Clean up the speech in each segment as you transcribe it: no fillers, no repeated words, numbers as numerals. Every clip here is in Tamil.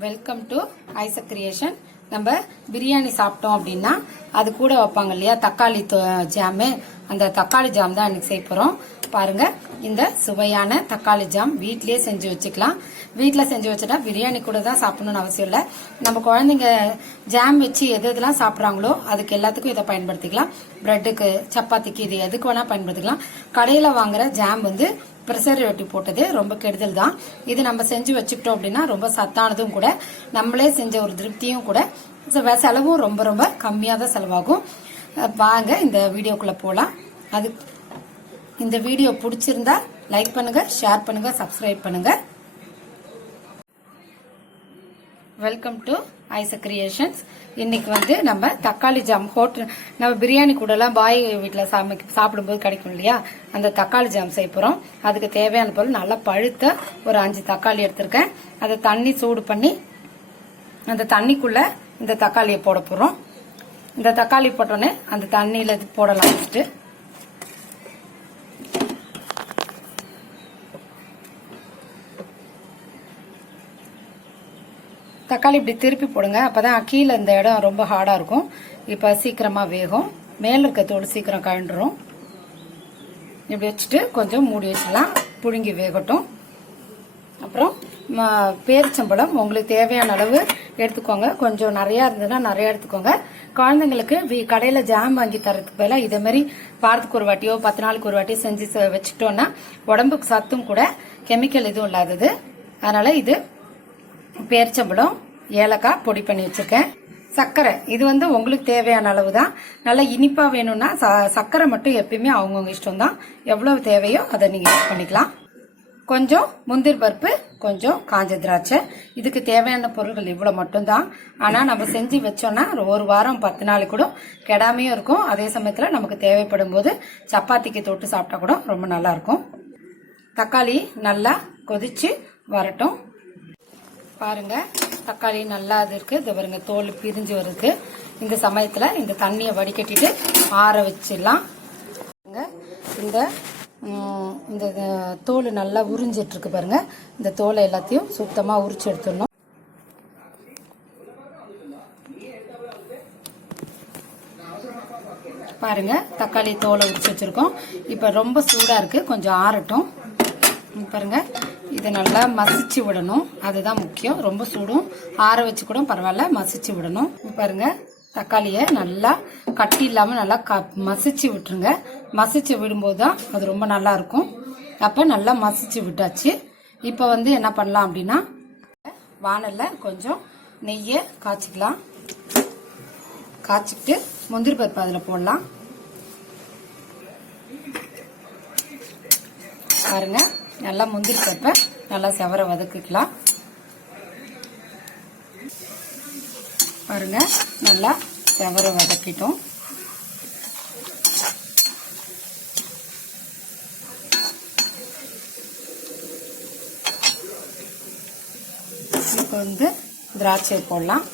Welcome to Isaac creation. நம்ம பிரியாணி சாப்பிட்டோம் அப்படின்னா அது கூட வைப்பாங்க இல்லையா தக்காளி ஜாமு, அந்த தக்காளி ஜாம் தான் இன்னைக்கு செய்ய போறோம். பாருங்க, இந்த சுவையான தக்காளி ஜாம் வீட்லயே செஞ்சு வச்சுக்கலாம். வீட்டில் செஞ்சு வச்சுட்டா பிரியாணி கூட தான் சாப்பிடணும்னு அவசியம் இல்லை. நம்ம குழந்தைங்க ஜாம் வச்சு எது எதெல்லாம் சாப்பிட்றாங்களோ அதுக்கு எல்லாத்துக்கும் இதை பயன்படுத்திக்கலாம். பிரெட்டுக்கு, சப்பாத்திக்கு, இது எதுக்கு வேணா பயன்படுத்திக்கலாம். கடையில் வாங்குற ஜாம் வந்து ப்ரிசர்வேட்டிவ் போட்டது, ரொம்ப கெடுதல் தான். இது நம்ம செஞ்சு வச்சுக்கிட்டோம் அப்படின்னா ரொம்ப சத்தானதும் கூட, நம்மளே செஞ்ச ஒரு திருப்தியும் கூட, செலவும் ரொம்ப ரொம்ப கம்மியாக தான் செலவாகும். வாங்க இந்த வீடியோக்குள்ள போகலாம். அது இந்த வீடியோ பிடிச்சிருந்தா லைக் பண்ணுங்க, ஷேர் பண்ணுங்க, சப்ஸ்கிரைப் பண்ணுங்க. Welcome to Isaac creations. இன்னைக்கு வந்து நம்ம தக்காளி ஜாம் நம்ம பிரியாணி கூட எல்லாம் பாய் வீட்டில் சாப்பிடும்போது கிடைக்கும் இல்லையா, அந்த தக்காளி ஜாம் செய்ய போறோம். அதுக்கு தேவையான பொருள் நல்லா பழுத்த ஒரு 5 தக்காளி எடுத்திருக்கேன். அதை தண்ணி சூடு பண்ணி அந்த தண்ணிக்குள்ள இந்த தக்காளியை போட போறோம். இந்த தக்காளி போட்டோன்னே அந்த தண்ணியில போடலாம். தக்காளி இப்படி திருப்பி போடுங்க, அப்பதான் கீழே இந்த இடம் ரொம்ப ஹார்டா இருக்கும். இப்ப சீக்கிரமா வேகும், மேல இருக்க தோல் சீக்கிரம் கழண்டுரும். இப்படி வச்சுட்டு கொஞ்சம் மூடி வச்சிடலாம், புழுங்கி வேகட்டும். அப்புறம் பேரிச்சம்பழம் உங்களுக்கு தேவையான அளவு எடுத்துக்கோங்க. கொஞ்சம் நிறைய இருந்ததுன்னா நிறைய எடுத்துக்கோங்க. குழந்தைங்களுக்கு கடையில ஜாம் வாங்கி தரதுக்கு பதிலாக இதே மாதிரி வாரத்துக்கு ஒரு வாட்டியோ 10 நாளுக்கு ஒரு வாட்டியோ செஞ்சு வச்சுட்டோம்னா உடம்புக்கு சத்தும் கூட, கெமிக்கல் எதுவும் இல்லாதது. அதனால இது பேரிச்சம்பழம், ஏலக்காய் பொடி பண்ணி வச்சிருக்கேன். சர்க்கரை இது வந்து உங்களுக்கு தேவையான அளவு தான். நல்லா இனிப்பா வேணும்னா சர்க்கரை மட்டும் எப்பயுமே அவங்கவுங்க இஷ்டம் தான். எவ்வளவு தேவையோ அதை நீங்க யூஸ் பண்ணிக்கலாம். கொஞ்சம் முந்திரி பருப்பு, கொஞ்சம் காஞ்ச திராட்சை. இதுக்கு தேவையான பொருட்கள் இவ்வளவு மட்டும்தான். ஆனா நம்ம செஞ்சு வச்சோம்னா ஒரு வாரம் 10 நாளைக்கு கூட கெடாமையும் இருக்கும். அதே சமயத்துல நமக்கு தேவைப்படும் போது சப்பாத்திக்கு தொட்டு சாப்பிட்டா கூட ரொம்ப நல்லா இருக்கும். தக்காளி நல்லா கொதிச்சு வரட்டும். பாருங்க, தக்காளி நல்லா அது இருக்கு. இது பாருங்க, தோல் பிரிஞ்சு வருது. இந்த சமயத்துல இந்த தண்ணியை வடிகட்டிட்டு ஆற வச்சிடலாம். இந்த தோல் நல்லா உறிஞ்சிட்டு இருக்கு பாருங்க. இந்த தோலை எல்லாத்தையும் சுத்தமா உரிச்சு எடுத்துடணும். பாருங்க, தக்காளி தோலை உரிச்சு வச்சிருக்கோம். இப்ப ரொம்ப சூடா இருக்கு, கொஞ்சம் ஆறட்டும். பாருங்க, இதை நல்லா மசிச்சு விடணும், அதுதான் முக்கியம். ரொம்ப சூடும், ஆற வச்சு கூட பரவாயில்ல, மசிச்சு விடணும். பாருங்க, தக்காளியை நல்லா கட்டி இல்லாம நல்லா மசிச்சு விட்டுருங்க. மசிச்சு விடும்போது தான் அது ரொம்ப நல்லா இருக்கும். அப்ப நல்லா மசிச்சு விட்டாச்சு. இப்ப வந்து என்ன பண்ணலாம் அப்படின்னா, வானல்ல கொஞ்சம் நெய்யை காய்ச்சிக்கலாம். காய்ச்சிட்டு முந்திரி பருப்பு அதுல போடலாம். பாருங்க, நல்லா முந்திரி பருப்பை நல்லா செவர வதக்கிக்கலாம். பாருங்க, நல்லா செவர வதக்கிட்டோம். இப்போ வந்து திராட்சை போடலாம்.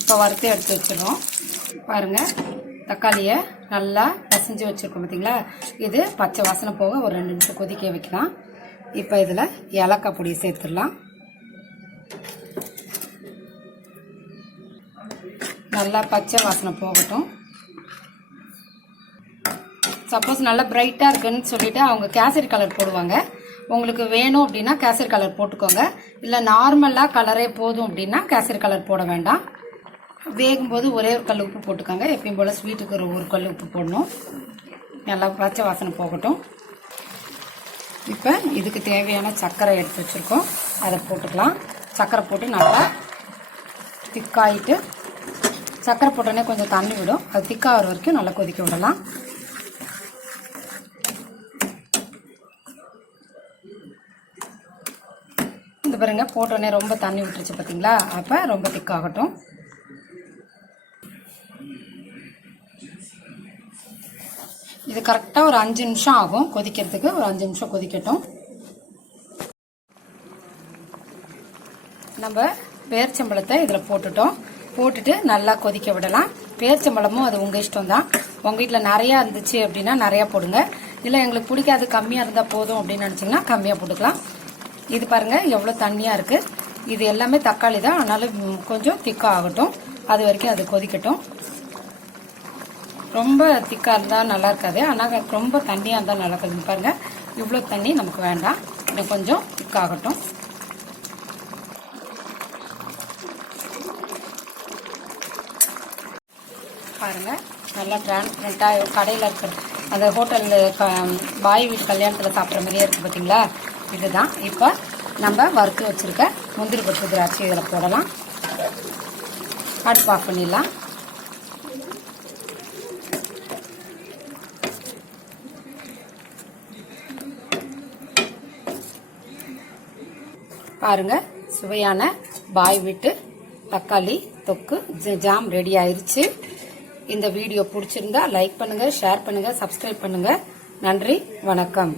இப்போ வறுத்து எடுத்து வச்சிடறோம். பாருங்க, தக்காளியை நல்லா பசைஞ்சு வச்சிருக்கோம் பார்த்தீங்களா. இது பச்சை வாசனை போக ஒரு 2 நிமிஷம் கொதிக்க வைக்கலாம். இப்போ இதில் ஏலக்காய் பொடி சேர்த்துடலாம். நல்லா பச்சை வாசனை போகட்டும். சப்போஸ் நல்லா பிரைட்டா இருக்குன்னு சொல்லிட்டு அவங்க கேசரி கலர் போடுவாங்க. உங்களுக்கு வேணும் அப்படின்னா கேசரி கலர் போட்டுக்கோங்க. இல்லை நார்மலா கலரே போதும் அப்படின்னா கேசரி கலர் போட வேண்டாம். வேகும்போது ஒரே ஒரு கல் உப்பு போட்டுக்கோங்க. எப்பயும் போல ஸ்வீட்டுக்கு ஒரு கல் உப்பு போடணும். நல்லா பச்சை வாசனை போகட்டும். இப்போ இதுக்கு தேவையான சர்க்கரை எடுத்து வச்சிருக்கோம், அதை போட்டுக்கலாம். சர்க்கரை போட்டு நல்லா திக்காயிட்டு, சர்க்கரை போட்டோன்னே கொஞ்சம் தண்ணி விடும், அது திக்காகிற வரைக்கும் நல்லா கொதிக்க விடலாம். இந்த பாருங்க, போட்டோன்னே ரொம்ப தண்ணி விட்டுருச்சு பார்த்தீங்களா. அப்போ ரொம்ப திக்காகட்டும். இது கரெக்டா ஒரு 5 நிமிஷம் ஆகும் கொதிக்கிறதுக்கு. ஒரு 5 நிமிஷம் கொதிக்கட்டும். நம்ம பேரிச்சம்பழத்தை இதுல போட்டுட்டோம். போட்டுட்டு நல்லா கொதிக்க விடலாம். பேரிச்சம்பழமும் அது உங்கள் இஷ்டம் தான். உங்கள் வீட்டில் நிறையா இருந்துச்சு அப்படின்னா நிறையா போடுங்க. இல்லை எங்களுக்கு பிடிக்காது கம்மியாக இருந்தால் போதும் அப்படின்னு நினச்சிங்கன்னா கம்மியாக போட்டுக்கலாம். இது பாருங்கள் எவ்வளோ தண்ணியாக இருக்குது. இது எல்லாமே தக்காளி தான், அதனால கொஞ்சம் திக்காக ஆகட்டும். அது வரைக்கும் அது கொதிக்கட்டும். ரொம்ப திக்காக இருந்தால் நல்லா இருக்காது, ஆனால் ரொம்ப தண்ணியாக இருந்தால் நல்லா இருக்காது. பாருங்கள் இவ்வளோ தண்ணி நமக்கு வேண்டாம், இன்னும் கொஞ்சம் திக்காகட்டும். பாருங்கள் நல்லா டிரான்ஸ்பரண்ட்டாக கடையில் இருக்கிற அந்த ஹோட்டலில் பாய் வீட்டு கல்யாணத்தில் சாப்பிட்ற மாதிரியே இருக்குது பார்த்தீங்களா. இதுதான் இப்போ நம்ம வறுத்து வச்சுருக்க முந்திரி பருப்பு திராட்சை இதில் போடலாம். அடுப்பு ஆஃப் பண்ணிடலாம். பாருங்க சுவையான பாய் வீட்டு தக்காளி தொக்கு ஜாம் ரெடி ஆயிருச்சு. இந்த வீடியோ பிடிச்சிருந்தா லைக் பண்ணுங்க, ஷேர் பண்ணுங்க, சப்ஸ்கிரைப் பண்ணுங்க. நன்றி, வணக்கம்.